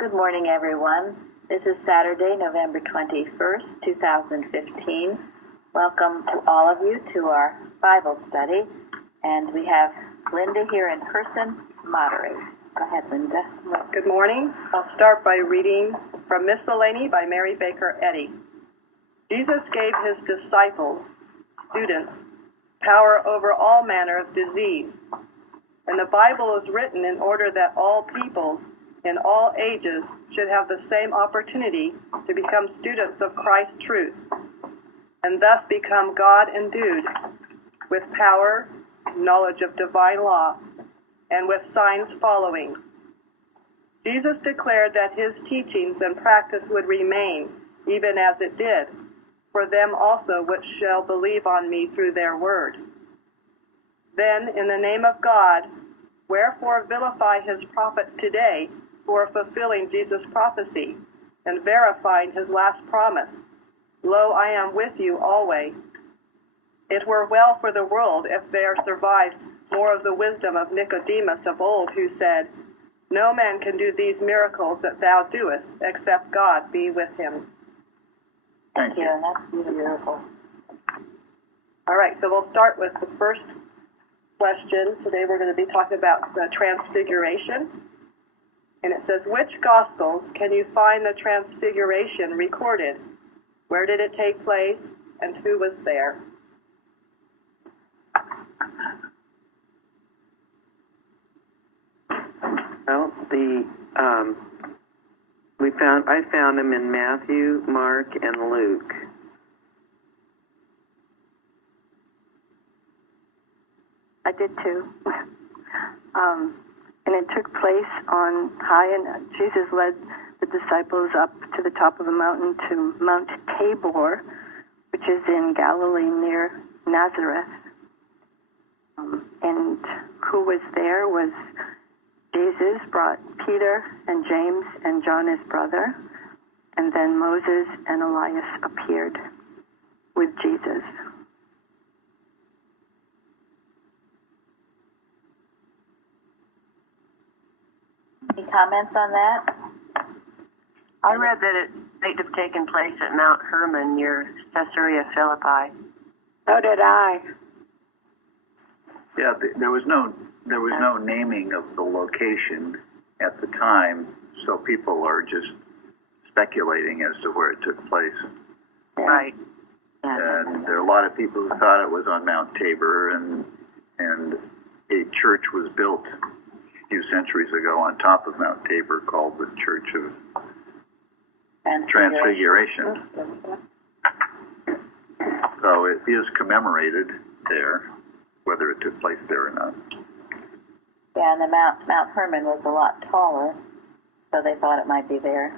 Good morning, everyone. This is Saturday, November 21st, 2015. Welcome to all of you to our Bible study. And we have Linda here in person to moderate. Go ahead, Linda. Good morning. I'll start by reading from Miscellany by Mary Baker Eddy. Jesus gave his disciples, students, power over all manner of disease. And the Bible is written in order that all people in all ages should have the same opportunity to become students of Christ's truth and thus become God-endued with power, knowledge of divine law, and with signs following. Jesus declared that his teachings and practice would remain, even as it did, for them also which shall believe on me through their word. Then, in the name of God, wherefore vilify his prophets today who are fulfilling Jesus' prophecy and verifying his last promise, Lo, I am with you always. It were well for the world if there survived more of the wisdom of Nicodemus of old, who said, No man can do these miracles that thou doest, except God be with him. Thank you. That's beautiful. All right, so we'll start with the first question. Today we're going to be talking about the Transfiguration. And it says, which Gospels can you find the Transfiguration recorded? Where did it take place, and who was there? Well, I found them in Matthew, Mark, and Luke. I did too. And it took place on high, and Jesus led the disciples up to the top of the mountain to Mount Tabor, which is in Galilee near Nazareth. And who was there was Jesus brought Peter and James and John his brother, and then Moses and Elias appeared with Jesus. Any comments on that? I read that it might have taken place at Mount Hermon near Caesarea Philippi. So did I. Yeah, there was no naming of the location at the time, so people are just speculating as to where it took place. Right. Yeah. And there are a lot of people who thought it was on Mount Tabor, and a church was built a few centuries ago on top of Mount Tabor called the Church of Transfiguration. So it is commemorated there, whether it took place there or not. Yeah, and the Mount Hermon was a lot taller, so they thought it might be there.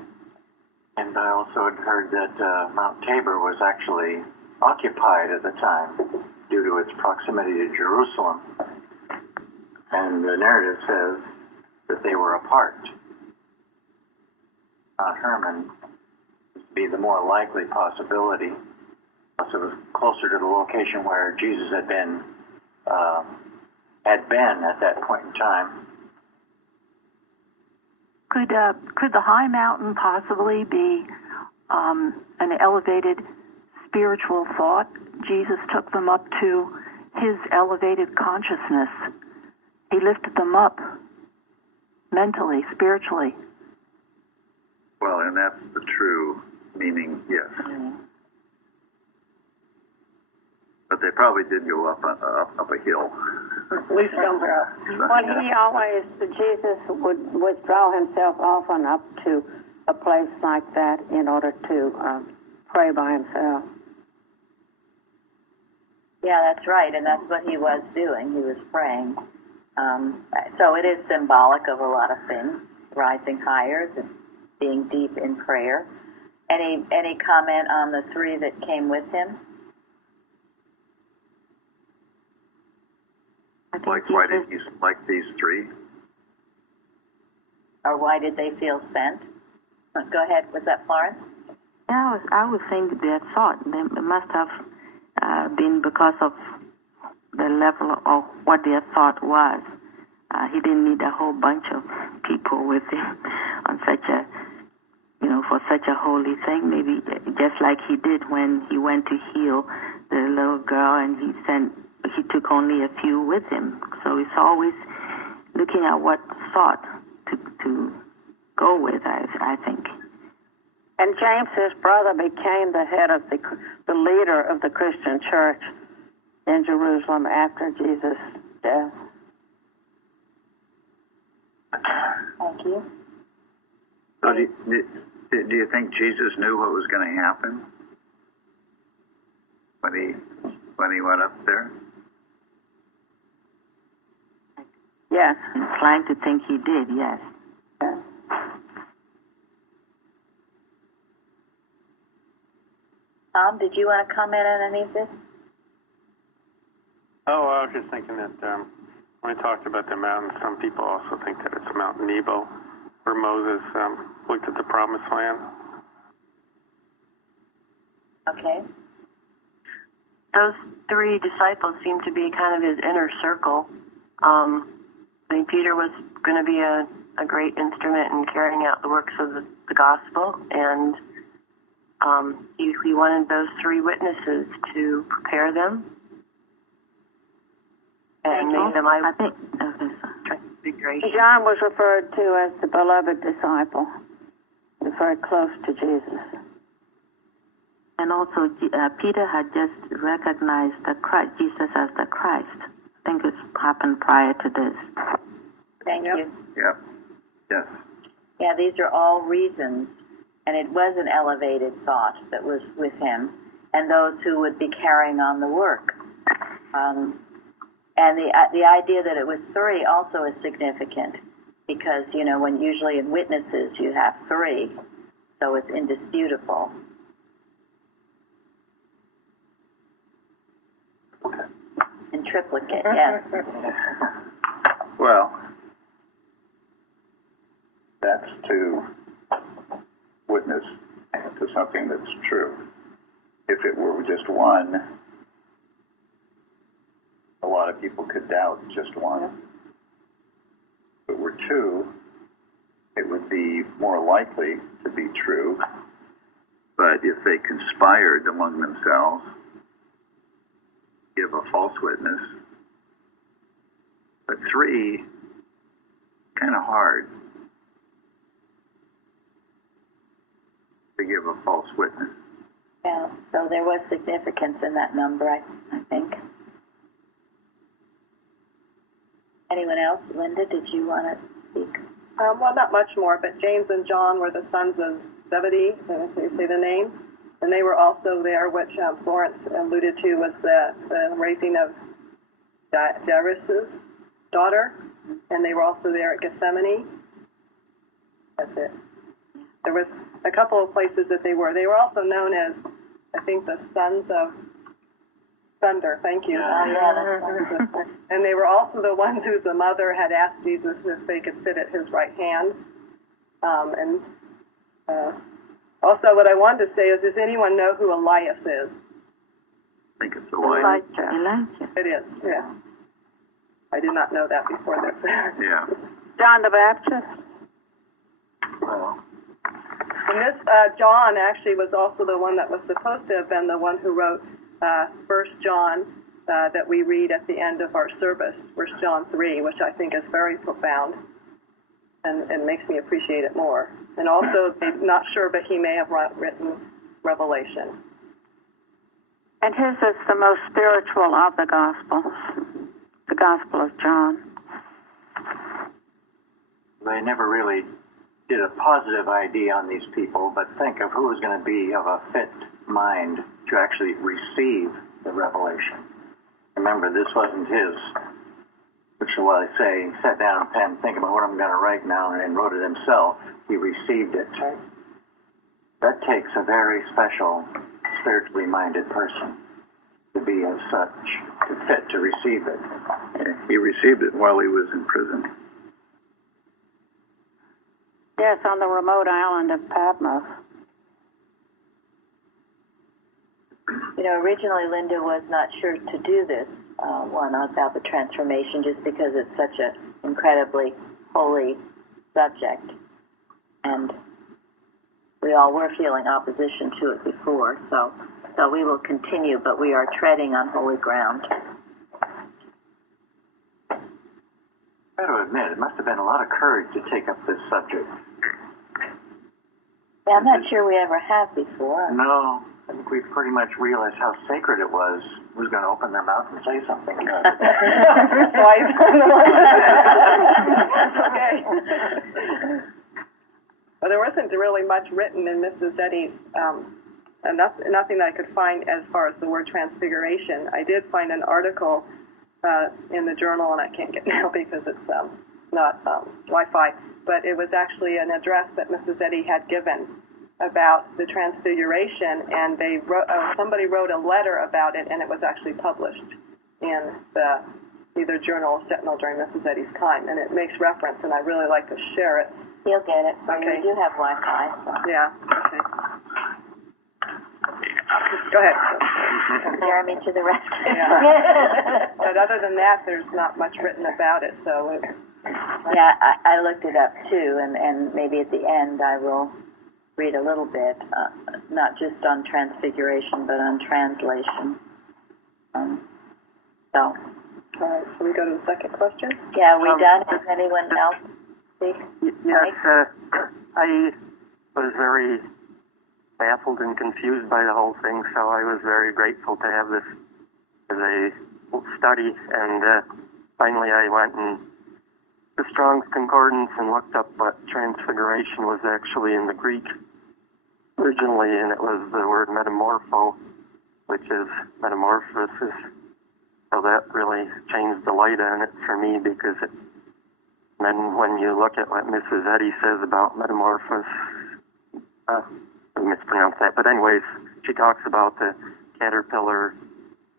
And I also had heard that Mount Tabor was actually occupied at the time due to its proximity to Jerusalem. And the narrative says that they were apart. Mount Hermon would be the more likely possibility, because it was closer to the location where Jesus had been at that point in time. Could the high mountain possibly be an elevated spiritual thought? Jesus took them up to his elevated consciousness. He lifted them up mentally, spiritually. Well, and that's the true meaning, yes. Mm-hmm. But they probably did go up a hill. At least somewhere. Well, Jesus would withdraw himself often up to a place like that in order to pray by himself. Yeah, that's right, and that's what he was doing. He was praying. So it is symbolic of a lot of things, rising higher, and being deep in prayer. Any comment on the three that came with him? Like, why did he select these three? Or why did they feel sent? Go ahead. Was that Florence? Yeah, I was saying their thought. It must have been because of the level of what their thought was. He didn't need a whole bunch of people with him on such a such a holy thing, maybe just like he did when he went to heal the little girl, and he took only a few with him. So he's always looking at what thought to go with, I think. And James, his brother, became the head of the leader of the Christian church in Jerusalem after Jesus' death. Thank you. So do you think Jesus knew what was going to happen when he went up there? Yes. Inclined to think he did, yes. Yes. Tom, did you want to comment on any of this? Oh, I was just thinking that when we talked about the mountain, some people also think that it's Mount Nebo, where Moses looked at the Promised Land. Okay. Those three disciples seem to be kind of his inner circle. I mean, Peter was going to be a great instrument in carrying out the works of the gospel, and he wanted those three witnesses to prepare them and make them eyewitnesses. Transfiguration. John was referred to as the beloved disciple, very close to Jesus. And also, Peter had just recognized Jesus as the Christ. I think it's happened prior to this. Thank you. Yep. Yes. Yeah, these are all reasons, and it was an elevated thought that was with him, and those who would be carrying on the work. And the idea that it was three also is significant, because, you know, when usually in witnesses you have three, so it's indisputable. In triplicate, yes. Well, that's to witness to something that's true. If it were just one, a lot of people could doubt just one. If it were two, it would be more likely to be true. But if they conspired among themselves, give a false witness. But three, kind of hard to give a false witness. Yeah, so there was significance in that number, I think. Anyone else? Linda, did you want to speak? Well, not much more, but James and John were the sons of Zebedee, if you say the name. And they were also there, which Florence alluded to, was the raising of Jairus' daughter. And they were also there at Gethsemane. That's it. There was a couple of places that they were. They were also known as, I think, the sons of thunder. Thank you. And they were also the ones whose mother had asked Jesus if they could sit at his right hand. Also, what I wanted to say is, does anyone know who Elias is? I think it's Elijah. Elijah. It is, yeah. I did not know that before this. Yeah. John the Baptist. And this John actually was also the one that was supposed to have been the one who wrote 1 John that we read at the end of our service, 1 John 3, which I think is very profound and makes me appreciate it more. And also, I'm not sure, but he may have written Revelation. And his is the most spiritual of the Gospels, the Gospel of John. They never really did a positive ID on these people, but think of who was going to be of a fit mind to actually receive the revelation. Remember, this wasn't his, which is what I say, he sat down and pen, think about what I'm going to write now, and wrote it himself. He received it. That takes a very special, spiritually minded person to be as such, to fit to receive it. He received it while he was in prison. Yes, on the remote island of Patmos. You know, originally Linda was not sure to do this one about the transformation, just because it's such an incredibly holy subject. And we we all were feeling opposition to it before. So we will continue, but we are treading on holy ground. I got to admit, it must have been a lot of courage to take up this subject. Yeah, I'm not sure we ever have before. No, I think we pretty much realized how sacred it was. Who's going to open their mouth and say something? Twice. Okay. Well, there wasn't really much written in Mrs. Eddy's, nothing that I could find as far as the word transfiguration. I did find an article in the journal, and I can't get it now because it's not Wi-Fi, but it was actually an address that Mrs. Eddy had given about the Transfiguration, and they wrote, somebody wrote a letter about it, and it was actually published in the either Journal or Sentinel during Mrs. Eddy's time, and it makes reference, and I'd really like to share it. You'll get it. Okay. We do have Wi-Fi. So. Yeah, okay. Go ahead. Jeremy to the rescue. Yeah. But other than that, there's not much written about it, so... Yeah, I looked it up, too, and maybe at the end I will read a little bit, not just on Transfiguration, but on translation. All right, so we go to the second question? Yeah, we done? Does anyone else speak? Yes, I was very baffled and confused by the whole thing, so I was very grateful to have this as a study, and finally I went and the Strong's Concordance and looked up what transfiguration was actually in the Greek originally, and it was the word metamorpho, which is metamorphosis. So that really changed the light on it for me, because then when you look at what Mrs. Eddy says about metamorphosis, I mispronounced that, but anyways, she talks about the caterpillar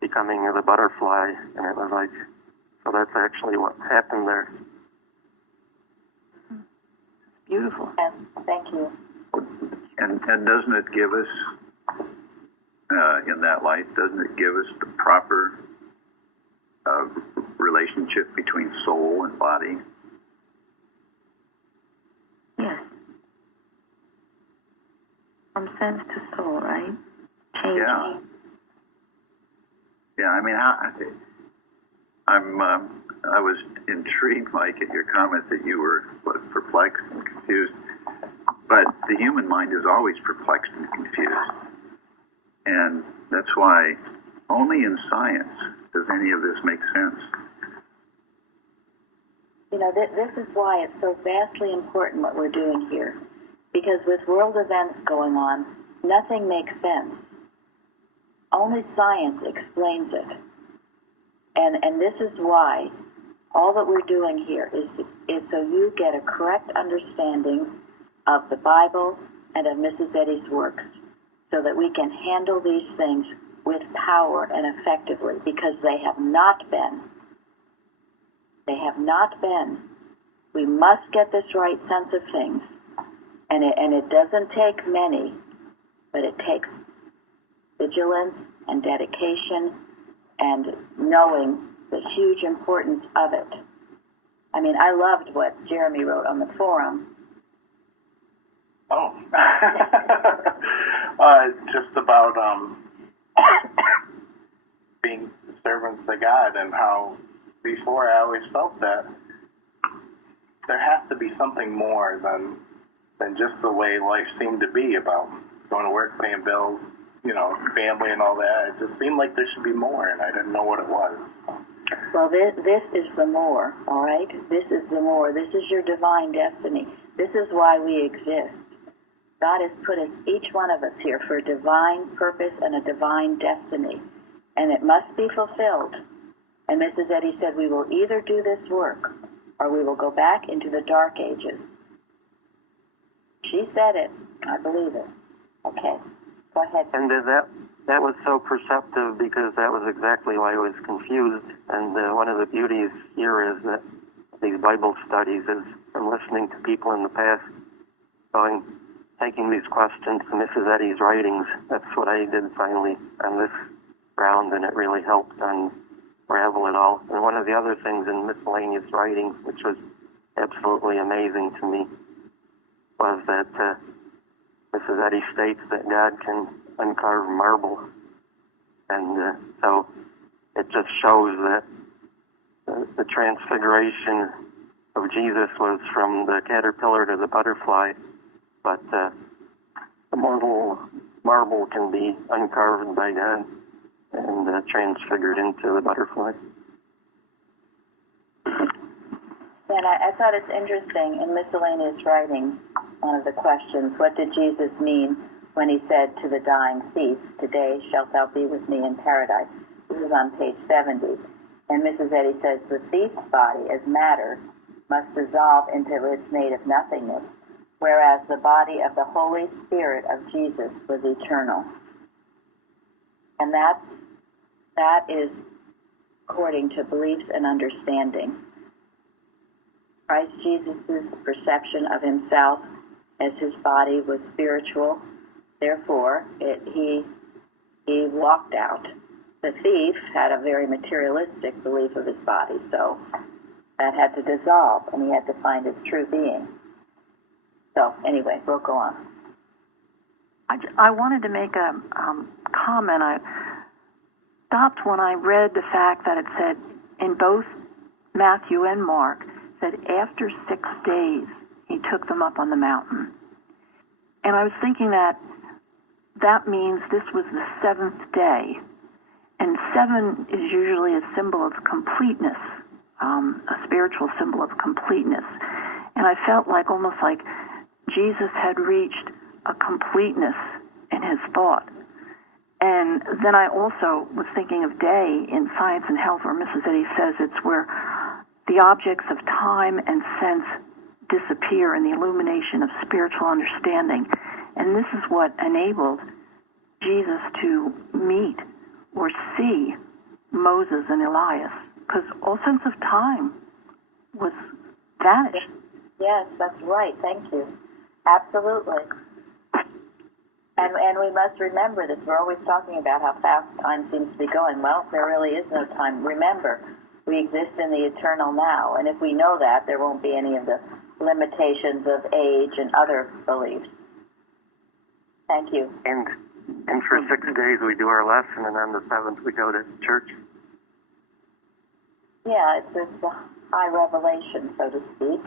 becoming the butterfly, and it was like, so that's actually what happened there. Beautiful. Yes, thank you. And doesn't it give us, in that light, doesn't it give us the proper relationship between soul and body? Yes. From sense to soul, right? Changing. Yeah. Yeah, I mean, I was intrigued, Mike, at your comment that you were perplexed and confused. But the human mind is always perplexed and confused. And that's why only in science does any of this make sense. You know, this is why it's so vastly important what we're doing here. Because with world events going on, nothing makes sense. Only science explains it. And this is why all that we're doing here is so you get a correct understanding of the Bible and of Mrs. Eddy's works, so that we can handle these things with power and effectively, because they have not been. They have not been. We must get this right sense of things. And it doesn't take many, but it takes vigilance and dedication and knowing the huge importance of it. I mean, I loved what Jeremy wrote on the forum. Oh. Just about being servants to God, and how before I always felt that there has to be something more than just the way life seemed to be, about going to work, paying bills, family and all that. It just seemed like there should be more, and I didn't know what it was. Well, this is the more, all right? This is the more. This is your divine destiny. This is why we exist. God has put us, each one of us here, for a divine purpose and a divine destiny, and it must be fulfilled. And Mrs. Eddy said, we will either do this work or we will go back into the dark ages. She said it. I believe it. Okay. Go ahead. And that was so perceptive, because that was exactly why I was confused. And one of the beauties here is that these Bible studies is from listening to people in the past, taking these questions to Mrs. Eddy's writings. That's what I did finally on this round, and it really helped unravel it all. And one of the other things in miscellaneous writings, which was absolutely amazing to me, was that Mrs. Mrs. Eddy states that God can uncarve marble. And so it just shows that the transfiguration of Jesus was from the caterpillar to the butterfly, but the mortal marble can be uncarved by God and transfigured into the butterfly. And I thought it's interesting, in miscellaneous writing, one of the questions, what did Jesus mean when he said to the dying thief, "Today shalt thou be with me in paradise"? This is on page 70. And Mrs. Eddy says, the thief's body, as matter, must dissolve into its native nothingness, whereas the body of the Holy Spirit of Jesus was eternal. And that is according to beliefs and understanding. Christ Jesus' perception of himself as his body was spiritual, therefore he walked out. The thief had a very materialistic belief of his body, so that had to dissolve, and he had to find his true being. So, anyway, we'll go on. I wanted to make a comment. I stopped when I read the fact that it said in both Matthew and Mark, said after 6 days he took them up on the mountain. And I was thinking that means this was the 7th day. And 7 is usually a symbol of completeness, a spiritual symbol of completeness. And I felt like almost like Jesus had reached a completeness in his thought. And then I also was thinking of day in Science and Health, where Mrs. Eddy says it's where the objects of time and sense disappear in the illumination of spiritual understanding. And this is what enabled Jesus to meet or see Moses and Elias, because all sense of time was vanished. Yes, that's right. Thank you. Absolutely. And we must remember this. We're always talking about how fast time seems to be going. Well, there really is no time. Remember, we exist in the eternal now, and if we know that, there won't be any of the limitations of age and other beliefs. Thank you. And for 6 days we do our lesson, and on the 7th we go to church. Yeah, it's a high revelation, so to speak.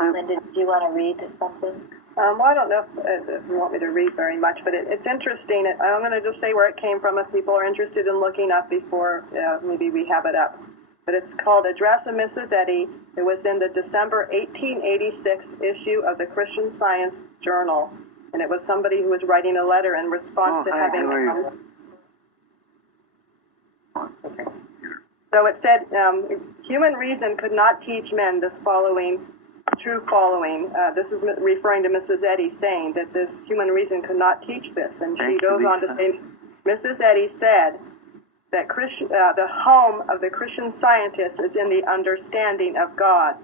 Linda, do you want to read something? Well, I don't know if you want me to read very much, but it's interesting. I'm going to just say where it came from if people are interested in looking up before maybe we have it up. But it's called Address of Mrs. Eddy. It was in the December 1886 issue of the Christian Science Journal. And it was somebody who was writing a letter in response to having... So it said, human reason could not teach men this true following. This is referring to Mrs. Eddy, saying that this human reason could not teach this. And she goes on to say, Mrs. Eddy said that the home of the Christian scientist is in the understanding of God.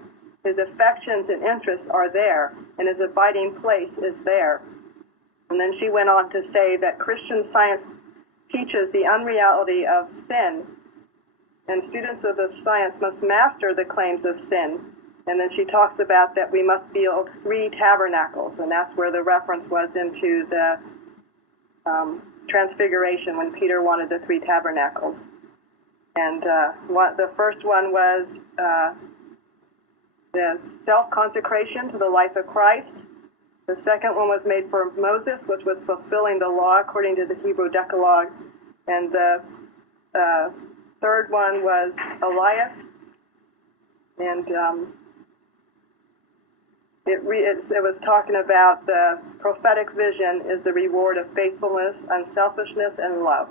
His affections and interests are there, and his abiding place is there. And then she went on to say that Christian science teaches the unreality of sin, and students of the science must master the claims of sin. And then she talks about that we must build 3 tabernacles, and that's where the reference was into the Transfiguration, when Peter wanted the 3 tabernacles. And the first one was the self-consecration to the life of Christ. The second one was made for Moses, which was fulfilling the law according to the Hebrew Decalogue. And the third one was Elias. And it was talking about the prophetic vision is the reward of faithfulness, unselfishness, and love.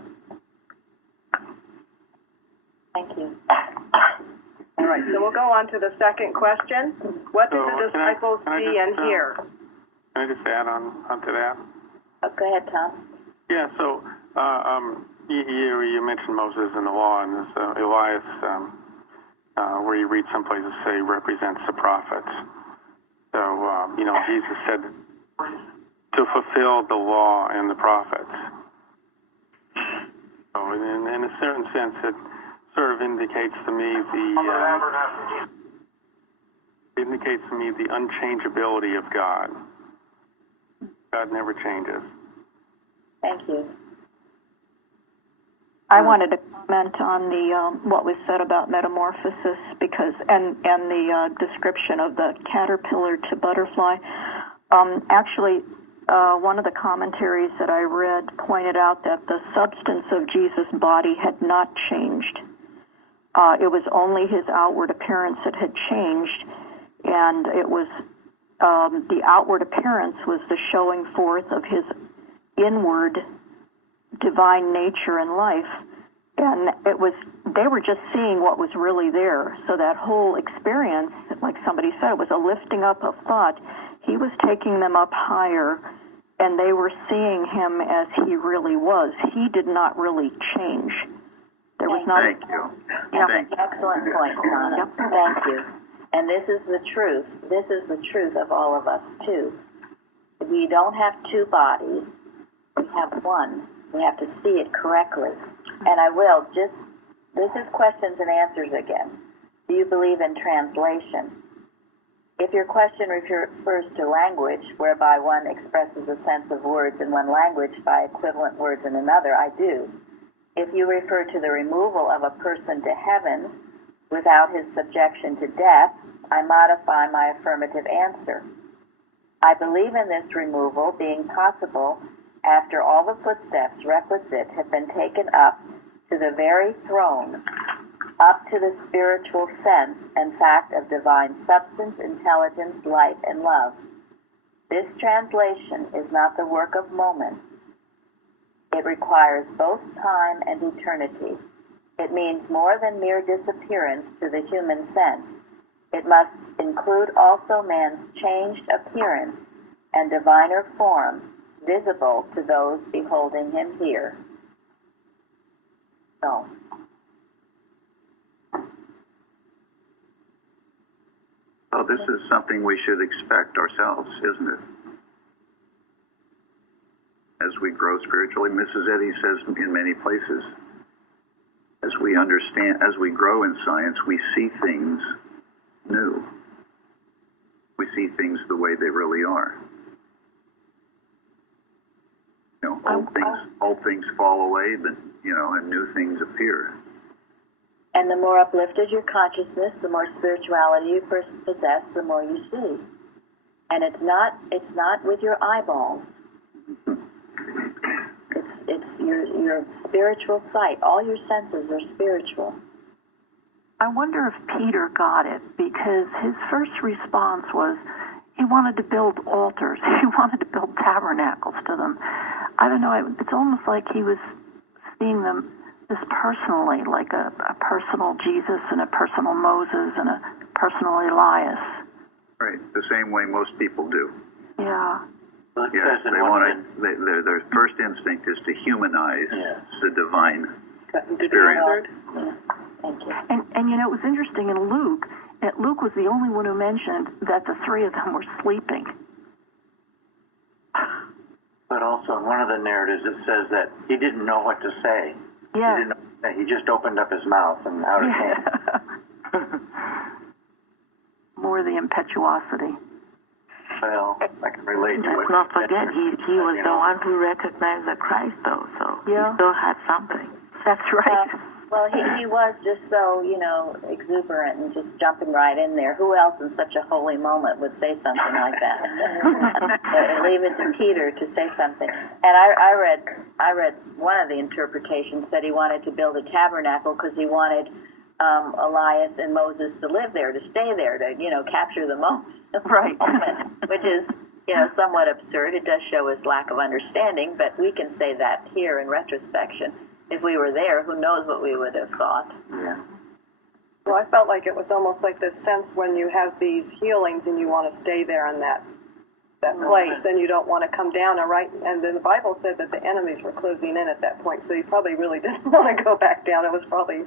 Thank you. All right, so we'll go on to the second question. What did the disciples see and hear? Can I just add on to that? Go ahead, Tom. Yeah, so you mentioned Moses and the law, and this Elias, where you read some places say represents the prophets. So, Jesus said to fulfill the law and the prophets. So in a certain sense, it sort of indicates to me the unchangeability of God. God never changes. Thank you. I wanted to comment on the what was said about metamorphosis because and the description of the caterpillar to butterfly. Actually, one of the commentaries that I read pointed out that the substance of Jesus' body had not changed. It was only his outward appearance that had changed, and it was the outward appearance was the showing forth of his inward divine nature and life, and they were just seeing what was really there. So that whole experience, like somebody said, was a lifting up of thought. He was taking them up higher, and they were seeing him as he really was. He did not really change. There was not. Thank you. Yeah, Thank you. excellent point, Donna. Yep. Thank you. And this is the truth. This is the truth of all of us, too. We don't have two bodies. We have one. We have to see it correctly. And I will just, this is questions and answers again. Do you believe in translation? If your question refers to language, whereby one expresses a sense of words in one language by equivalent words in another, I do. If you refer to the removal of a person to heaven without his subjection to death, I modify my affirmative answer. I believe in this removal being possible after all the footsteps requisite have been taken up to the very throne, up to the spiritual sense and fact of divine substance, intelligence, light, and love. This translation is not the work of moments. It requires both time and eternity. It means more than mere disappearance to the human sense. It must include also man's changed appearance and diviner form, visible to those beholding him here. So, this is something we should expect ourselves, isn't it? As we grow spiritually, Mrs. Eddy says in many places, as we understand, as we grow in science, we see things new. We see things the way they really are. You know, old things fall away, but and new things appear. and the more uplifted your consciousness, the more spirituality you possess, the more you see. And it's not with your eyeballs. It's your spiritual sight. All your senses are spiritual. I wonder if Peter got it, because his first response was he wanted to build altars. He wanted to build tabernacles to them. I don't know. It's almost like he was seeing them this personally, like a personal Jesus and a personal Moses and a personal Elias. Right, the same way most people do. Yeah. Well, it Yes, says in they one want of to. Their first instinct is to humanize the divine Did experience. Yeah. Thank you. And it was interesting in Luke. Luke was the only one who mentioned that the three of them were sleeping. But also in one of the narratives it says that he didn't know what to say. Yeah. He didn't know what to say. He just opened up his mouth and out it came. More the impetuosity. Well, I can relate to it. Let's not forget, he was the one who recognized the Christ, though, so he still had something. That's right. Well, he was just so, exuberant and just jumping right in there. Who else in such a holy moment would say something like that? Leave it to Peter to say something. And I read one of the interpretations that he wanted to build a tabernacle because he wanted Elias and Moses to live there, to stay there, to, capture the moment. Right. Which is, somewhat absurd. It does show his lack of understanding, but we can say that here in retrospection. If we were there, who knows what we would have thought. Yeah. Well, I felt like it was almost like this sense when you have these healings and you want to stay there in that place, and you don't want to come down. And then the Bible said that the enemies were closing in at that point, so he probably really didn't want to go back down. It was probably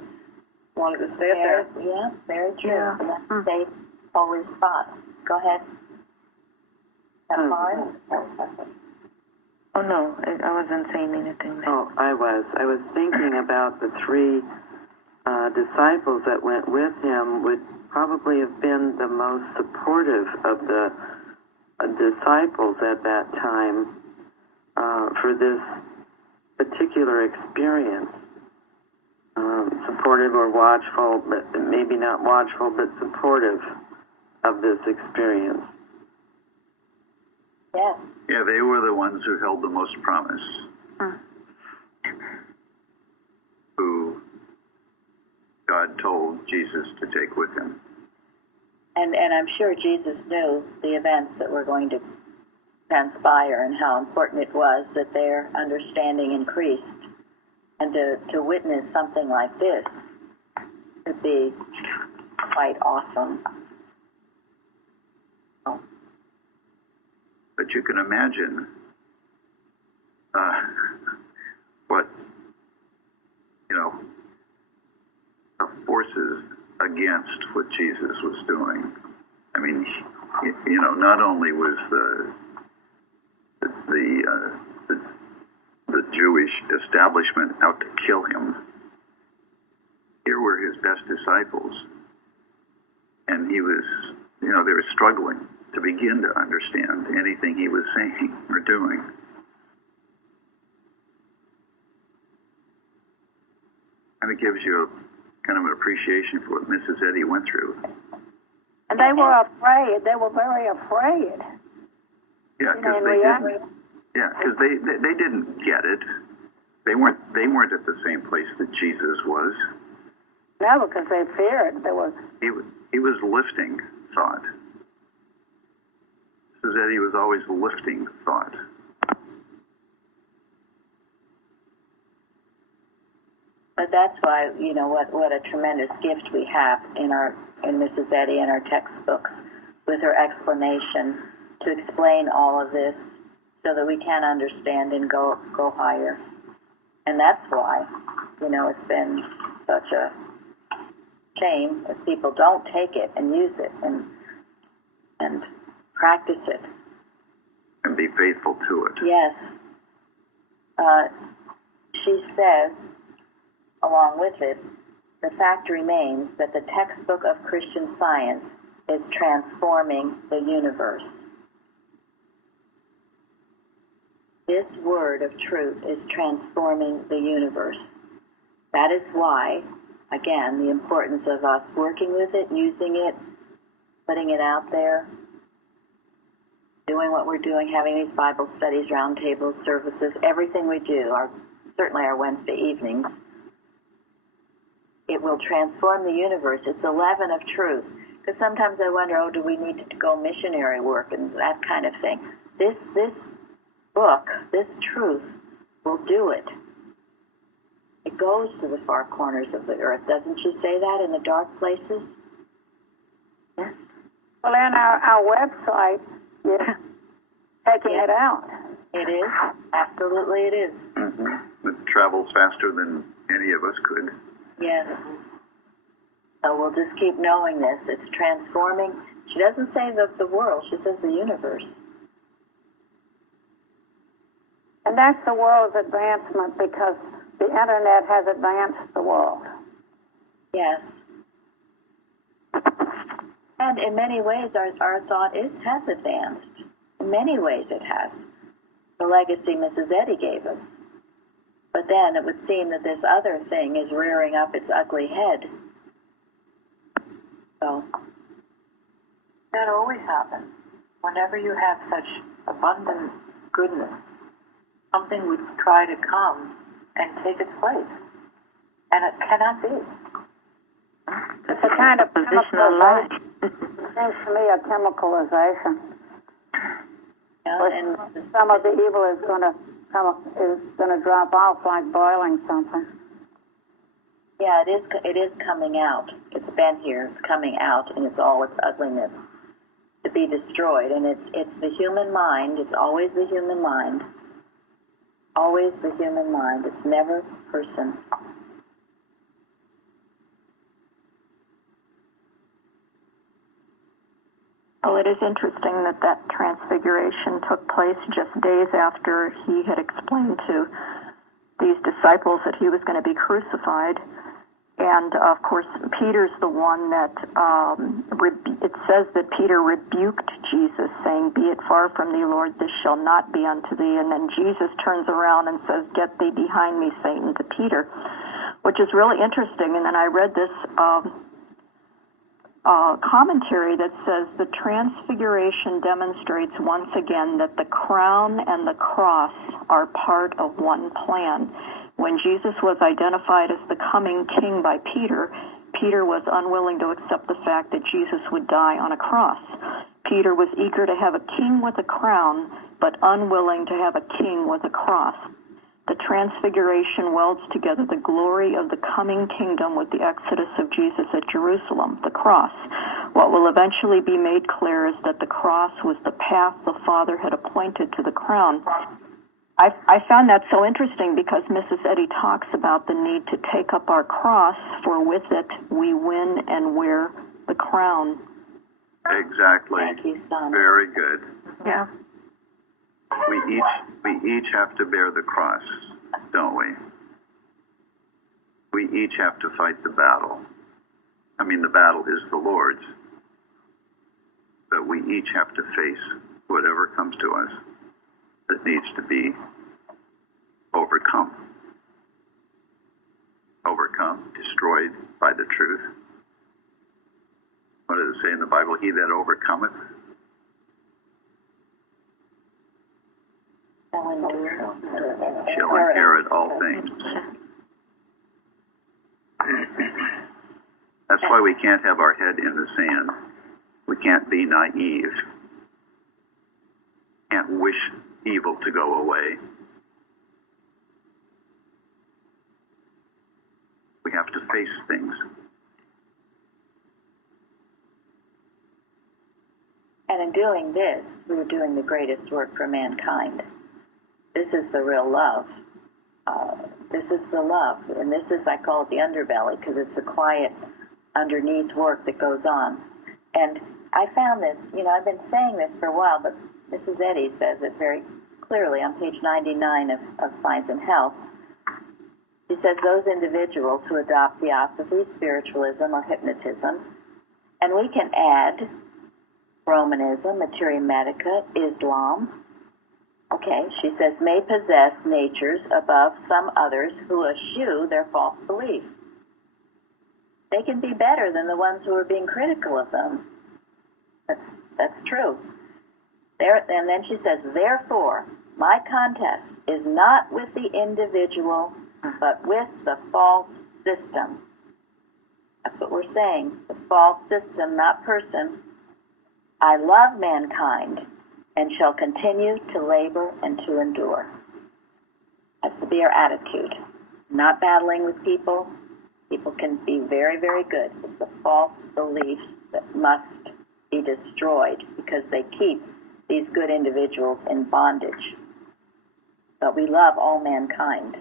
wanted to stay up there. Yeah, very true. Yeah. And that's a safe, holy spot. Go ahead. Oh, no, I wasn't saying anything there. Oh, I was thinking about the three disciples that went with him would probably have been the most supportive of the disciples at that time for this particular experience. Supportive or watchful, but maybe not watchful, but supportive of this experience. Yes. Yeah, they were the ones who held the most promise. Who God told Jesus to take with him. And I'm sure Jesus knew the events that were going to transpire and how important it was that their understanding increased. And to witness something like this would be quite awesome. But you can imagine what, the forces against what Jesus was doing. I mean, not only was the Jewish establishment out to kill him, here were his best disciples, and he was, they were struggling to begin to understand anything he was saying or doing. And it gives you kind of an appreciation for what Mrs. Eddy went through. And they were afraid. They were very afraid. Yeah, because they didn't get it. They weren't at the same place that Jesus was. No, because they feared. He was lifting thought. Mrs. Eddy was always lifting thought. But that's why, what a tremendous gift we have in Mrs. Eddy and our textbooks with her explanation to explain all of this so that we can understand and go higher. And that's why, it's been such a shame if people don't take it and use it and practice it. And be faithful to it. Yes. She says, along with it, the fact remains that the textbook of Christian Science is transforming the universe. This word of truth is transforming the universe. That is why, again, the importance of us working with it, using it, putting it out there, doing what we're doing, having these Bible studies, roundtables, services, everything we do, certainly our Wednesday evenings. It will transform the universe. It's the leaven of truth. Because sometimes I wonder, do we need to go missionary work and that kind of thing? This book, this truth, will do it. It goes to the far corners of the earth. Doesn't she say that in the dark places? Yes. Well, in our website, you're taking it out. It is. Absolutely it is. Mm-hmm. It travels faster than any of us could. Yes. So we'll just keep knowing this. It's transforming. She doesn't say the world. She says the universe. And that's the world's advancement because the Internet has advanced the world. Yes. And in many ways, our thought has advanced. In many ways it has. The legacy Mrs. Eddy gave us. But then it would seem that this other thing is rearing up its ugly head. So that always happens. Whenever you have such abundant goodness, something would try to come and take its place. And it cannot be. It's a kind of chemicalization. It seems to me a chemicalization. And some of the evil is going to drop off like boiling something. Yeah, it is coming out. It's been here. It's coming out, and it's all its ugliness to be destroyed. And it's the human mind. It's always the human mind. Always the human mind. It's never person. Well, it is interesting that transfiguration took place just days after he had explained to these disciples that he was going to be crucified. And of course, Peter's the one that it says that Peter rebuked Jesus, saying, "Be it far from thee, Lord, this shall not be unto thee." And then Jesus turns around and says, "Get thee behind me, Satan," to Peter, which is really interesting. And then I read this commentary that says the Transfiguration demonstrates once again that the crown and the cross are part of one plan. When Jesus was identified as the coming king by Peter, Peter was unwilling to accept the fact that Jesus would die on a cross. Peter was eager to have a king with a crown, but unwilling to have a king with a cross. The Transfiguration welds together the glory of the coming kingdom with the exodus of Jesus at Jerusalem, the cross. What will eventually be made clear is that the cross was the path the Father had appointed to the crown. I found that so interesting because Mrs. Eddy talks about the need to take up our cross, for with it we win and wear the crown. Exactly. Thank you, son. Very good. Yeah. We each have to bear the cross, don't we? We each have to fight the battle. I mean, the battle is the Lord's, but we each have to face whatever comes to us that needs to be overcome, destroyed by the truth. What does it say in the Bible? He that overcometh shall inherit all things. That's why we can't have our head in the sand. We can't be naive. Can't wish evil to go away. We have to face things. And in doing this, we are doing the greatest work for mankind. This is the real love. This is the love. And this is, I call it the underbelly, because it's the quiet underneath work that goes on. And I found this, I've been saying this for a while, but Mrs. Eddy says it very clearly on page 99 of Science and Health. She says those individuals who adopt theosophy, spiritualism, or hypnotism, and we can add Romanism, materia medica, Islam, she says, may possess natures above some others who eschew their false beliefs. They can be better than the ones who are being critical of them. That's true. And then she says, therefore, my contest is not with the individual, but with the false system. That's what we're saying. The false system, not person. I love mankind and shall continue to labor and to endure. That's to be our attitude. Not battling with people. People can be very, very good. It's the false beliefs that must be destroyed because they keep these good individuals in bondage. But we love all mankind.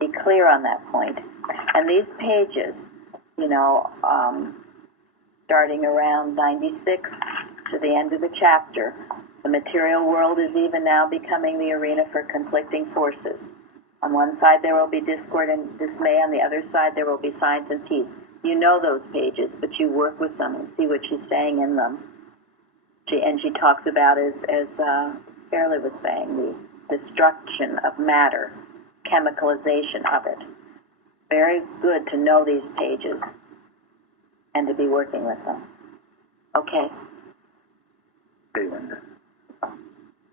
Be clear on that point. And these pages, starting around 96 to the end of the chapter, the material world is even now becoming the arena for conflicting forces. On one side there will be discord and dismay, on the other side there will be science and peace. You know those pages, but you work with them and see what she's saying in them. She talks about, as Fairley was saying, the destruction of matter, chemicalization of it. Very good to know these pages and to be working with them. Okay. Hey, Linda.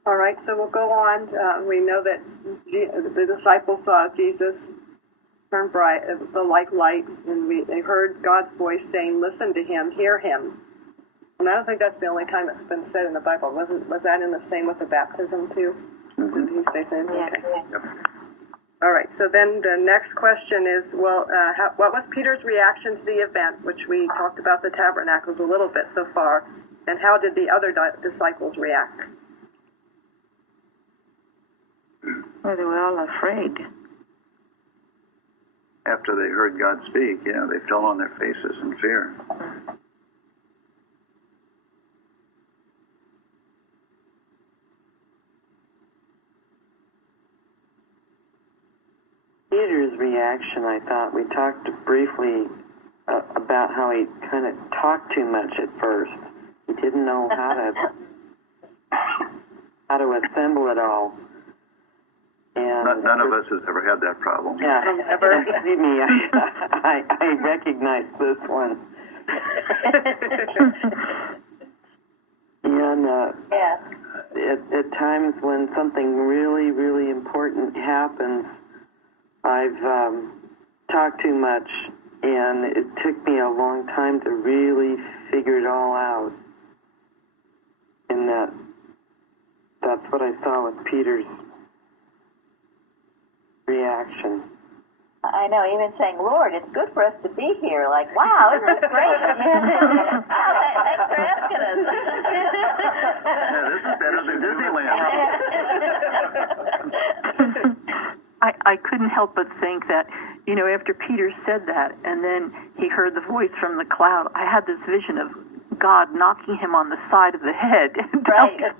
All right, so we'll go on. We know that the disciples saw Jesus turn bright, like light, and they heard God's voice saying, listen to him, hear him. And I don't think that's the only time it's been said in the Bible. Was that in the same with the baptism, too? Mm-hmm. Did he say that? Yeah. Okay. Yep. All right, so then the next question is, what was Peter's reaction to the event, which we talked about the tabernacles a little bit so far, and how did the other disciples react? Well, they were all afraid. After they heard God speak, they fell on their faces in fear. Peter's reaction reaction, I thought we talked briefly about how he kind of talked too much at first. He didn't know how to assemble it all. And none of us has ever had that problem. Yeah, believe me, I recognize this one. And at times when something really, really important happens, I've talked too much, and it took me a long time to really figure it all out. And that's what I saw with Peter's reaction. I know, even saying, Lord, it's good for us to be here. Like, wow, isn't this great? Thanks for asking us. Yeah, this is better than Disneyland. I couldn't help but think that, after Peter said that, and then he heard the voice from the cloud, I had this vision of God knocking him on the side of the head and telling him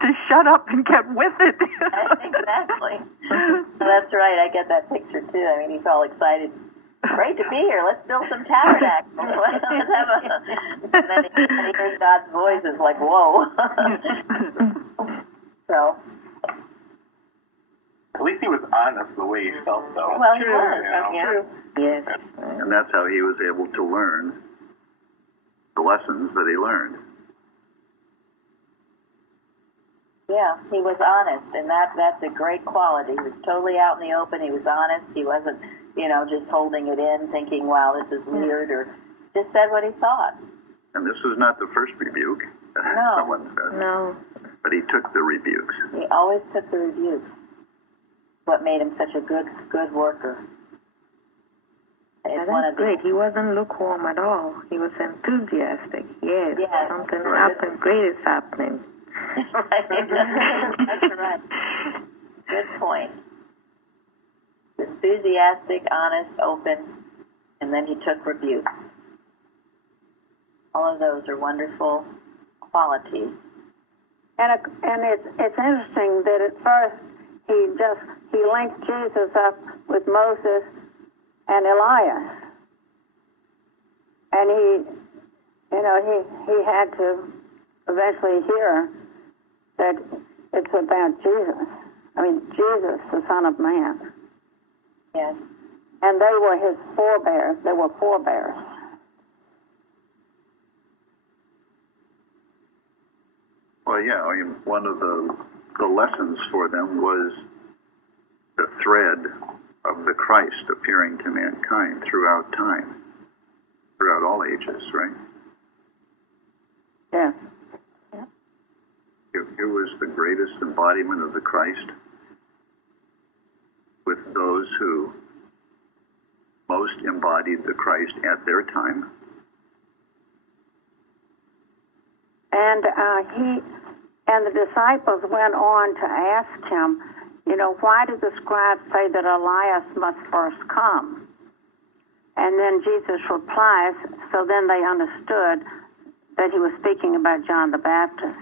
to shut up and get with it. Exactly. That's right. I get that picture too. I mean, he's all excited. Great to be here. Let's build some tabernacles. And then he hears God's voice. It's like, whoa. So. At least he was honest the way he felt, though. Well, he was. True. Yes. And that's how he was able to learn the lessons that he learned. Yeah, he was honest, and that's a great quality. He was totally out in the open. He was honest. He wasn't, just holding it in, thinking, wow, this is weird, or just said what he thought. And this was not the first rebuke someone said. No. But he took the rebukes. He always took the rebukes. What made him such a good worker. That's great. He wasn't lukewarm at all. He was enthusiastic. Yes. Something happened. Great is happening. Right. That's right. Good point. Enthusiastic, honest, open, and then he took rebuke. All of those are wonderful qualities. And it's interesting that at first he linked Jesus up with Moses and Elias, and he had to eventually hear that it's about Jesus. I mean, Jesus, the Son of Man. Yes. And they were his forebears. They were forebears. Well, yeah, I mean, one of the lessons for them was the thread of the Christ appearing to mankind throughout time, throughout all ages, right? Yeah. It was the greatest embodiment of the Christ with those who most embodied the Christ at their time. And the disciples went on to ask him, why did the scribes say that Elias must first come? And then Jesus replies, so then they understood that he was speaking about John the Baptist.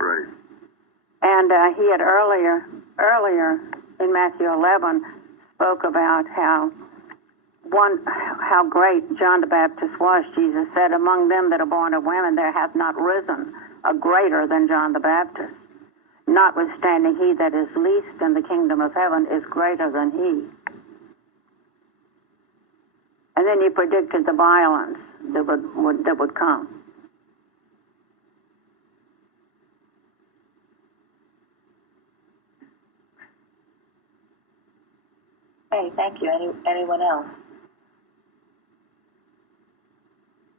Right. And he had earlier in Matthew 11 spoke about how great John the Baptist was. Jesus said, among them that are born of women, there hath not risen a greater than John the Baptist. Notwithstanding, he that is least in the kingdom of heaven is greater than he. And then he predicted the violence that would come. Okay, thank you. Anyone else?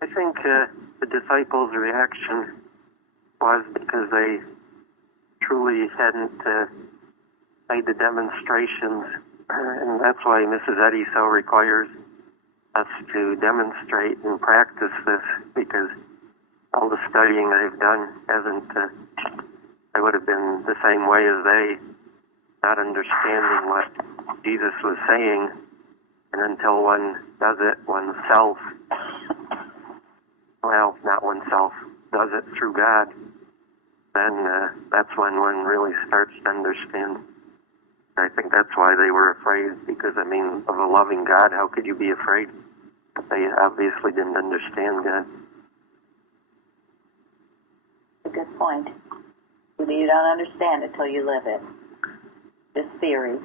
I think the disciples' reaction was because they truly hadn't made the demonstrations, and that's why Mrs. Eddy so requires us to demonstrate and practice this, because all the studying they've done hasn't, they would have been the same way as they, not understanding what Jesus was saying, and until one does it oneself, well, not oneself, does it through God, then that's when one really starts to understand. I think that's why they were afraid, because, I mean, of a loving God, how could you be afraid? They obviously didn't understand God. A good point. You don't understand it till you live it. This theory.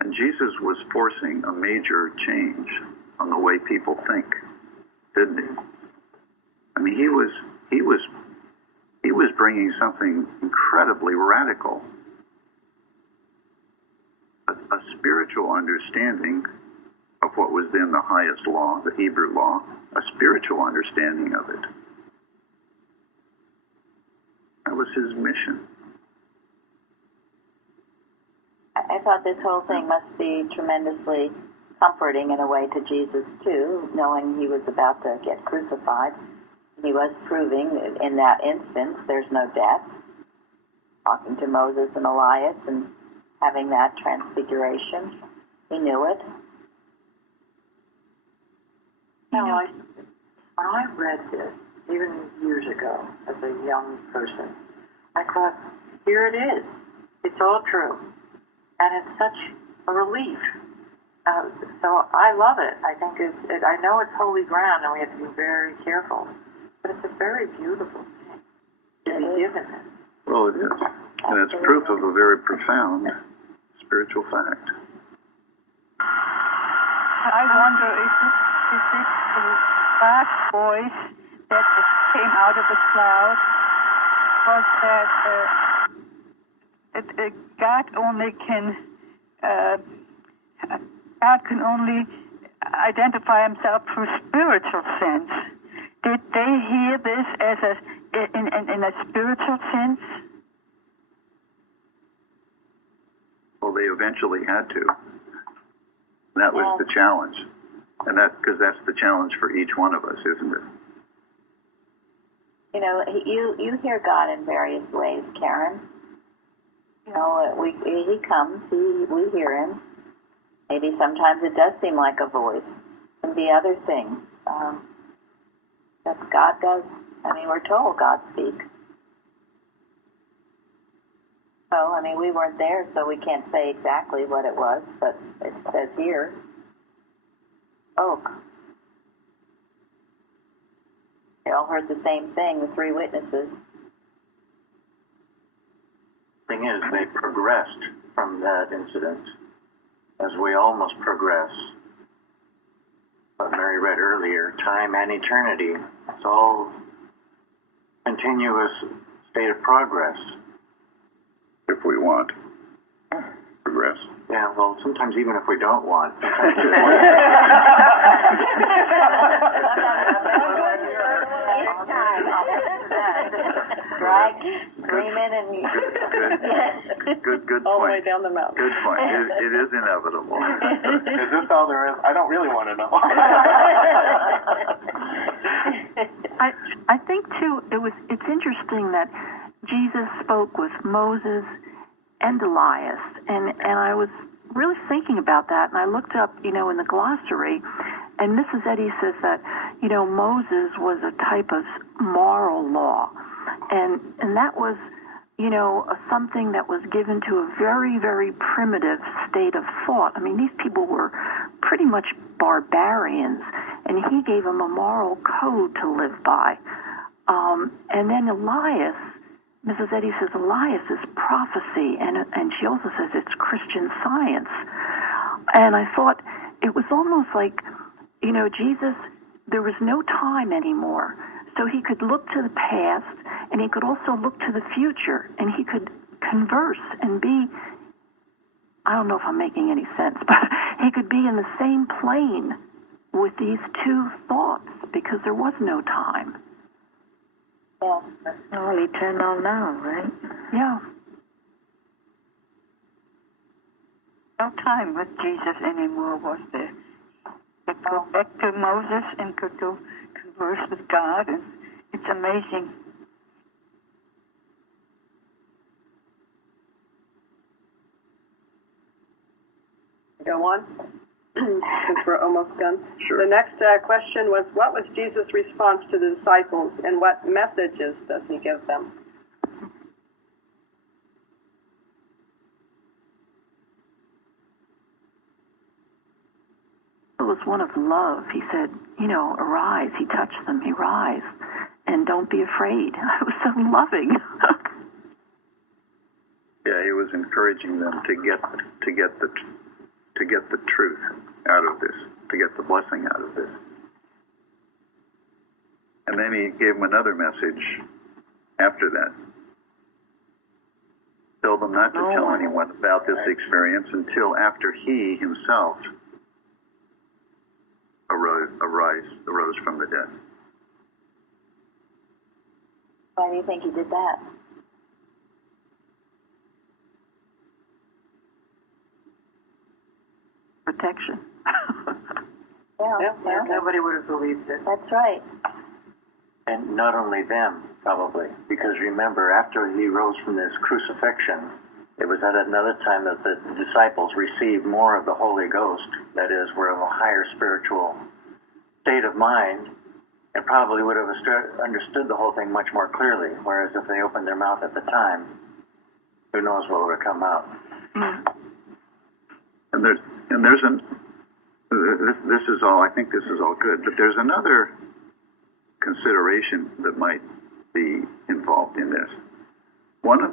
And Jesus was forcing a major change on the way people think, didn't he? I mean, he was bringing something incredibly radical, a spiritual understanding of what was then the highest law, the Hebrew law, a spiritual understanding of it. That was his mission. I thought this whole thing must be tremendously comforting in a way to Jesus, too, knowing he was about to get crucified. He was proving in that instance there's no death, talking to Moses and Elias and having that transfiguration. He knew it. When I read this, even years ago, as a young person, I thought, here it is. It's all true. And it's such a relief. So I love it. I think I know it's holy ground and we have to be very careful. But it's a very beautiful thing to be given it. Well, it is. And it's proof of a very profound spiritual fact. I wonder if this last voice that came out of the cloud was that God can only identify himself through spiritual sense. Did they hear this as in a spiritual sense? Well, they eventually had to. That was the challenge. And because that's the challenge for each one of us, isn't it? You know, you hear God in various ways, Karen. You know, he comes, we hear him. Maybe sometimes it does seem like a voice. It can be other things. That God does. I mean, we're told God speaks. So, I mean, we weren't there, so we can't say exactly what it was, but it says here, spoke. They all heard the same thing, the three witnesses. Thing is, they progressed from that incident, as we all must progress. What Mary read earlier, time and eternity. It's all continuous state of progress. If we want progress. Yeah, well, sometimes even if we don't want. Right? Screaming and Good point. All the way down the mountain. Good point. It is inevitable. Is this all there is? I don't really want to know. I think too it's interesting that Jesus spoke with Moses and Elias, and I was really thinking about that, and I looked up, in the glossary, and Mrs. Eddy says that, Moses was a type of moral law, and that was, something that was given to a very, very primitive state of thought. I mean, these people were pretty much barbarians, and he gave them a moral code to live by. And then Elias, Mrs. Eddy says Elias is prophecy, and she also says it's Christian science. And I thought it was almost like, Jesus, there was no time anymore. So he could look to the past, and he could also look to the future, and he could converse and be, I don't know if I'm making any sense, but he could be in the same plane with these two thoughts because there was no time. Yeah. All eternal now, right? Yeah. No time with Jesus anymore, was there? Could go back to Moses and could go converse with God, and it's amazing. Go on, since we're almost done. Sure. The next question was, what was Jesus' response to the disciples, and what messages does he give them? was one of love. He said, arise. He touched them. He rise, and don't be afraid. It was so loving. Yeah, he was encouraging them to get the truth out of this, to get the blessing out of this. And then he gave them another message after that. Told them not to tell anyone about this experience until after he himself arose from the dead. Why do you think he did that? Protection. Yeah, nobody would have believed it. That's right. And not only them, probably, because remember, after he rose from this crucifixion, it was at another time that the disciples received more of the Holy Ghost, that is, were of a higher spiritual state of mind, and probably would have understood the whole thing much more clearly, whereas if they opened their mouth at the time, who knows what would have come out. And there's this is all, I think this is all good, but there's another consideration that might be involved in this. One of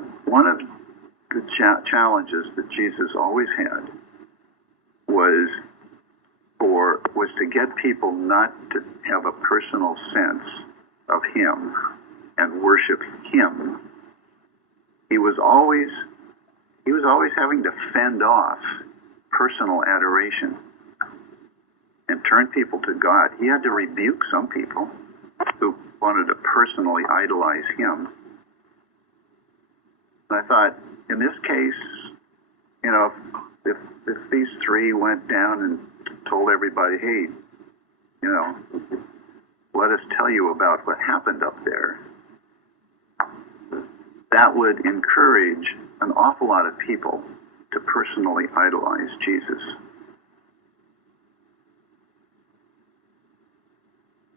the challenges that Jesus always had was to get people not to have a personal sense of him and worship him. He was always having to fend off personal adoration and turn people to God. He had to rebuke some people who wanted to personally idolize him. And I thought, in this case, if these three went down and told everybody, hey, let us tell you about what happened up there, that would encourage an awful lot of people to personally idolize Jesus.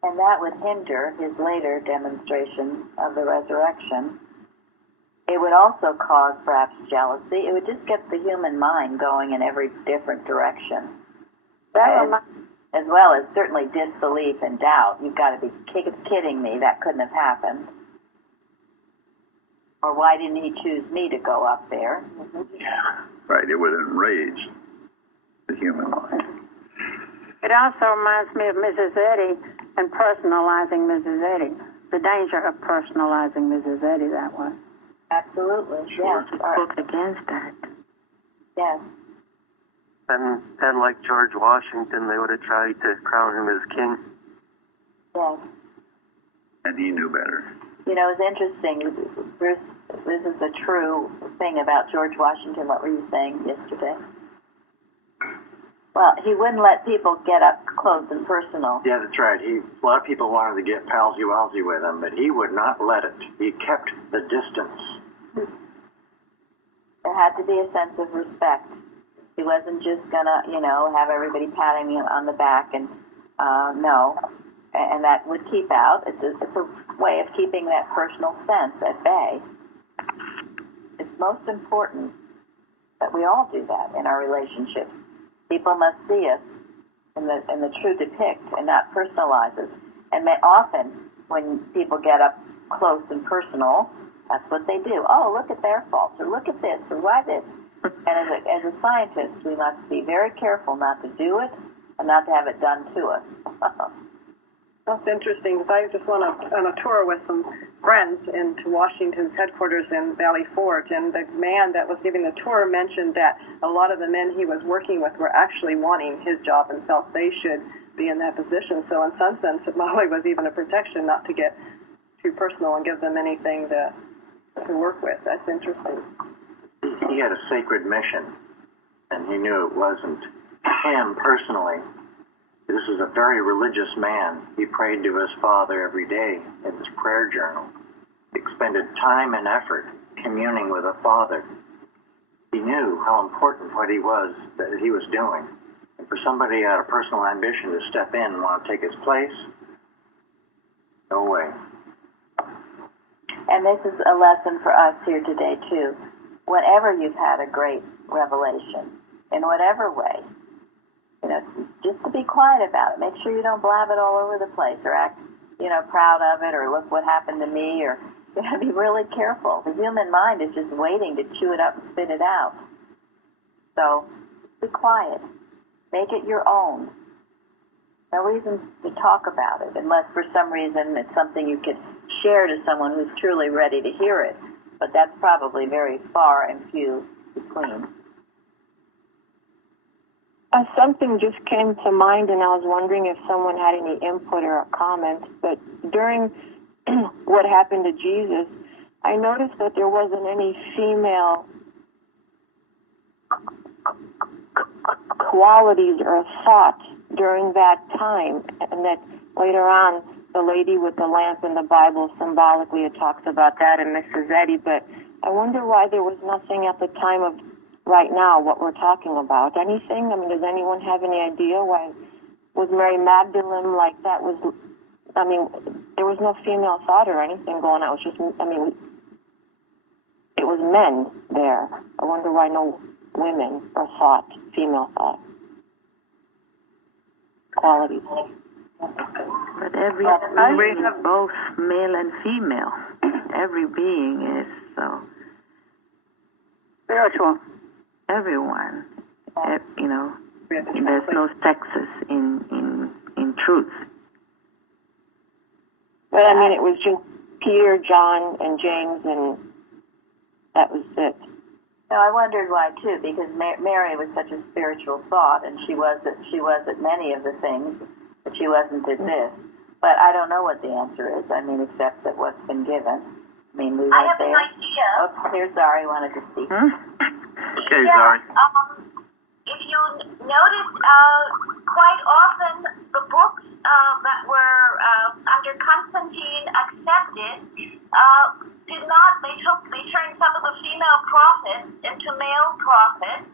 And that would hinder his later demonstration of the resurrection. It would also cause perhaps jealousy. It would just get the human mind going in every different direction. As well as certainly disbelief and doubt. You've got to be kidding me. That couldn't have happened. Or why didn't he choose me to go up there? Yeah. Right, it would enrage the human mind. It also reminds me of Mrs. Eddy and personalizing Mrs. Eddy. The danger of personalizing Mrs. Eddy that way. Absolutely, yes. Spoke against that. Yes. And like George Washington, they would have tried to crown him as king. Yes. And he knew better. It's interesting, Bruce, this is a true thing about George Washington. What were you saying yesterday? Well, he wouldn't let people get up close and personal. Yeah, that's right. A lot of people wanted to get palsy-walsy with him, but he would not let it. He kept the distance. There had to be a sense of respect. He wasn't just going to, have everybody patting him on the back and no. And that would keep out. It's a way of keeping that personal sense at bay. It's most important that we all do that in our relationships. People must see us in the true depict and not personalize us. And often when people get up close and personal, that's what they do. Oh, look at their faults, or look at this, or why this. And as a scientist, we must be very careful not to do it and not to have it done to us. That's interesting, because I just went on a tour with some friends into Washington's headquarters in Valley Forge, and the man that was giving the tour mentioned that a lot of the men he was working with were actually wanting his job and felt they should be in that position. So in some sense, it probably was even a protection not to get too personal and give them anything to work with. That's interesting. He had a sacred mission, and he knew it wasn't him personally. This is a very religious man. He prayed to his Father every day in his prayer journal. He expended time and effort communing with the Father. He knew how important what he was doing. And for somebody who had a personal ambition to step in and want to take his place, no way. And this is a lesson for us here today, too. Whenever you've had a great revelation, in whatever way, just to be quiet about it. Make sure you don't blab it all over the place or act, proud of it, or look what happened to me, or be really careful. The human mind is just waiting to chew it up and spit it out. So be quiet. Make it your own. No reason to talk about it unless for some reason it's something you could share to someone who's truly ready to hear it. But that's probably very far and few between. Something just came to mind, and I was wondering if someone had any input or a comment. But during what happened to Jesus, I noticed that there wasn't any female qualities or thought during that time, and that later on, the lady with the lamp in the Bible, symbolically, it talks about that in Mrs. Eddy. But I wonder why there was nothing at the time of right now, what we're talking about. Anything? I mean, does anyone have any idea why was Mary Magdalene like that? There was no female thought or anything going on. It was just, it was men there. I wonder why no women or thought, female thought. Qualities. But every being is both male and female. Every being is spiritual. Everyone, there's no sexes in truth. But it was just Peter, John, and James, and that was it. No, I wondered why too, because Mary was such a spiritual thought, and she was at many of the things, but she wasn't at this. But I don't know what the answer is. Except that what's been given. We I have an idea. Oh, here's Zari wanted to speak. Okay, Zari. If you notice, quite often the books that were under Constantine accepted did not. They turned some of the female prophets into male prophets.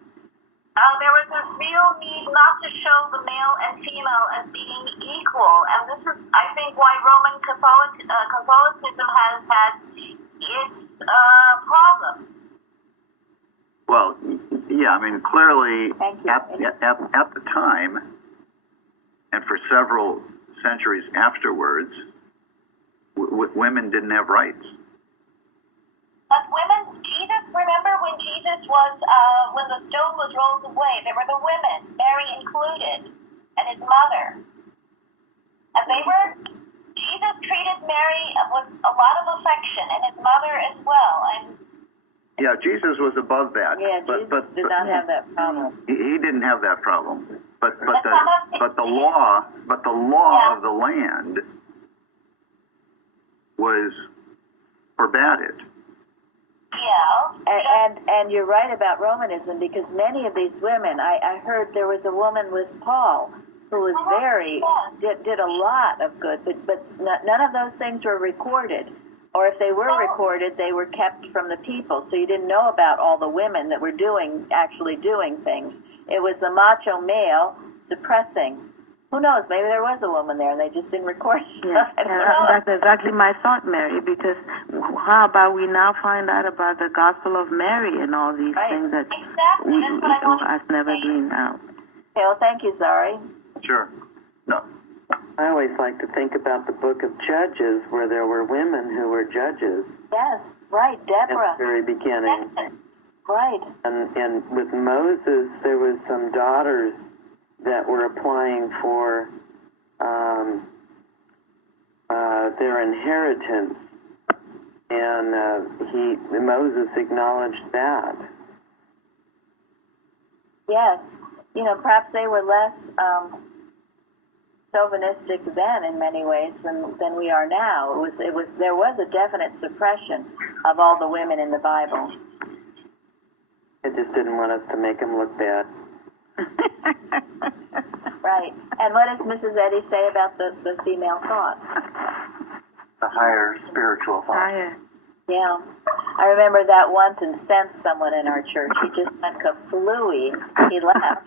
There was a real need not to show the male and female as being equal, and this is, I think, why Roman Catholicism has had its problems. Well, yeah, clearly at the time, and for several centuries afterwards, women didn't have rights. But remember when Jesus was, when the stone was rolled away, there were the women, Mary included, and his mother. And Jesus treated Mary with a lot of affection, and his mother as well. Yeah, Jesus was above that. Yeah, Jesus did not have that problem. He didn't have that problem. But the law of the land was forbade it. Yeah. And you're right about Romanism, because many of these women, I heard there was a woman with Paul who was did a lot of good, but none of those things were recorded. Or if they were recorded, they were kept from the people, so you didn't know about all the women that were actually doing things. It was the macho male suppressing. Who knows? Maybe there was a woman there and they just didn't record it. Yeah, that's exactly my thought, Mary, because how about we now find out about the Gospel of Mary and all these things that has never been out. Okay, well, thank you, Zari. Sure. No. I always like to think about the book of Judges, where there were women who were judges. Yes, right, Deborah. At the very beginning. Right. And with Moses, there was some daughters that were applying for their inheritance, and Moses acknowledged that. Yes, perhaps they were less chauvinistic then in many ways than we are now. There was a definite suppression of all the women in the Bible. I just didn't want us to make them look bad. Right. And what does Mrs. Eddy say about the female thought? The higher spiritual thought. Higher. Yeah. I remember that once and sent someone in our church. He just went kablooey. He left.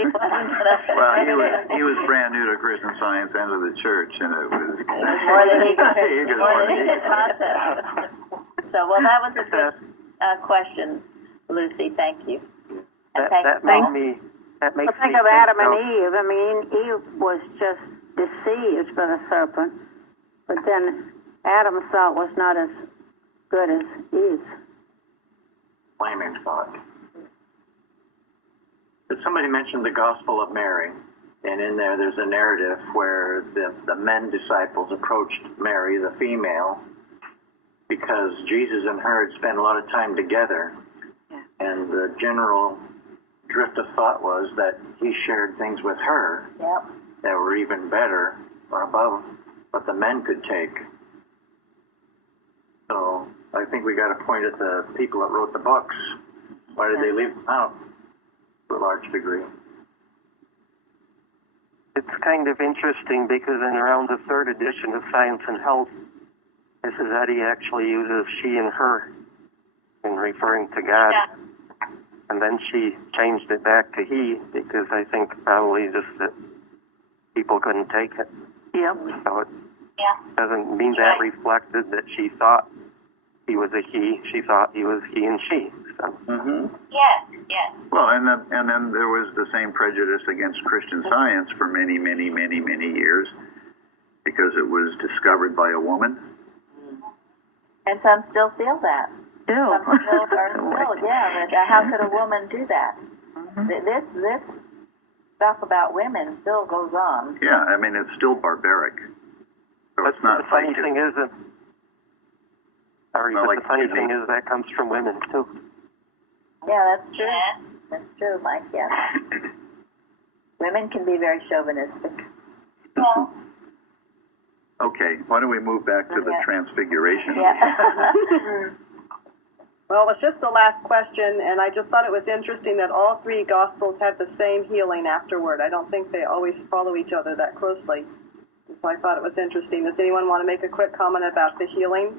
He was brand new to Christian Science and to the church, and it was more than he could process. So, well, that was a good question, Lucy. Thank you. That made me That makes Think me of Adam and so. Eve. I mean, Eve was just deceived by the serpent, but then Adam's thought was not as good as Eve's. Flaming thought. But somebody mentioned the Gospel of Mary, and in there's a narrative where the men disciples approached Mary, the female, because Jesus and her had spent a lot of time together, and the general drift of thought was that he shared things with her that were even better or above what the men could take. So I think we got to point at the people that wrote the books. Why did they leave them out to a large degree? It's kind of interesting because in around the third edition of Science and Health, Mrs. Eddy actually uses she and her in referring to God. Yeah. And then she changed it back to he because I think probably just that people couldn't take it. Yep. So it doesn't mean that reflected that she thought he was a he. She thought he was he and she. So. Yes. Well, and then there was the same prejudice against Christian Science for many, many, many, many years because it was discovered by a woman. And some still feel that. Some people are still, how could a woman do that? This stuff about women still goes on. Yeah, I mean, it's still barbaric. So But it's not the funny like thing is that, the funny thing is that comes from women too. Yeah, that's true. That's true, Mike, yes. Women can be very chauvinistic. Well, Okay, why don't we move back to the Transfiguration? Well, it's just the last question, and I just thought it was interesting that all three Gospels had the same healing afterward. I don't think they always follow each other that closely. So I thought it was interesting. Does anyone want to make a quick comment about the healing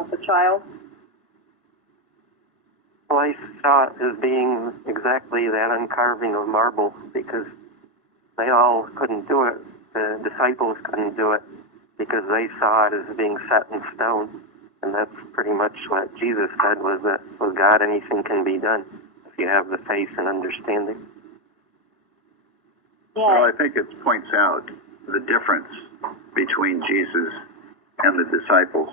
of the child? Well, I saw it as being exactly that uncarving of marble because they all couldn't do it. The disciples couldn't do it because they saw it as being set in stone. And that's pretty much what Jesus said was that with God anything can be done if you have the faith and understanding. Well, I think it points out the difference between Jesus and the disciples.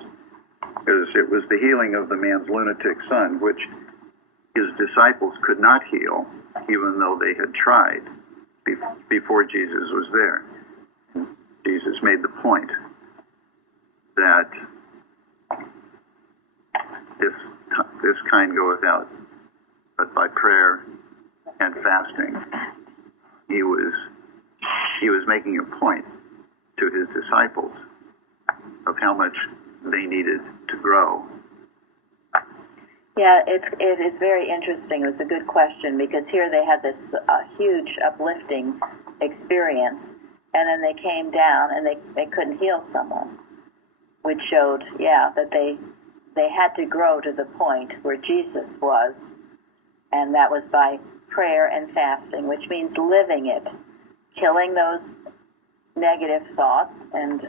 Because it was the healing of the man's lunatic son, which his disciples could not heal, even though they had tried before Jesus was there. Jesus made the point that this kind goeth out, but by prayer and fasting. He was making a point to his disciples of how much they needed to grow. Yeah, it is very interesting. It was a good question because here they had this huge uplifting experience, and then they came down and they couldn't heal someone, which showed, that they had to grow to the point where Jesus was, and that was by prayer and fasting, which means living it, killing those negative thoughts and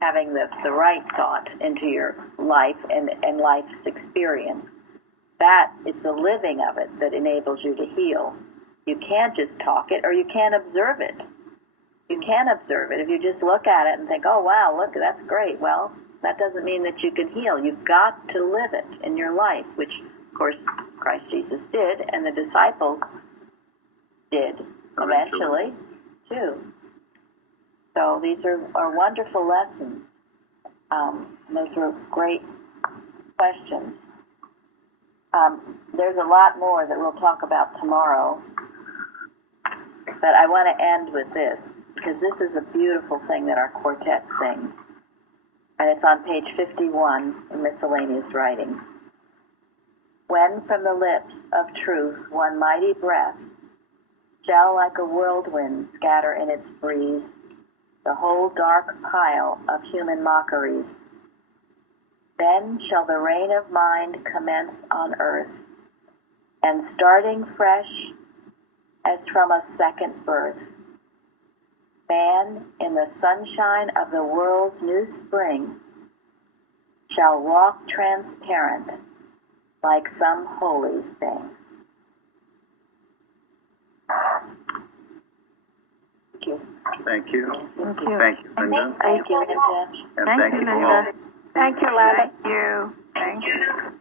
having the right thought into your life and life's experience. That is the living of it that enables you to heal. You can't just talk it or you can't observe it. You can observe it. If you just look at it and think, oh, wow, look, that's great. Well, that doesn't mean that you can heal. You've got to live it in your life, which, of course, Christ Jesus did, and the disciples did eventually, too. So these are wonderful lessons. Those were great questions. There's a lot more that we'll talk about tomorrow, but I want to end with this, because this is a beautiful thing that our quartet sings, and it's on page 51 in miscellaneous writings. When from the lips of truth one mighty breath shall like a whirlwind scatter in its breeze the whole dark pile of human mockeries, then shall the reign of mind commence on earth, and starting fresh as from a second birth, man in the sunshine of the world's new spring shall walk transparent like some holy thing. Thank you. Thank you. Thank you. Thank you, Linda. Thank you, Linda. And Thank thank you, you Linda. all. Thank you, Linda. Thank you. Thank you.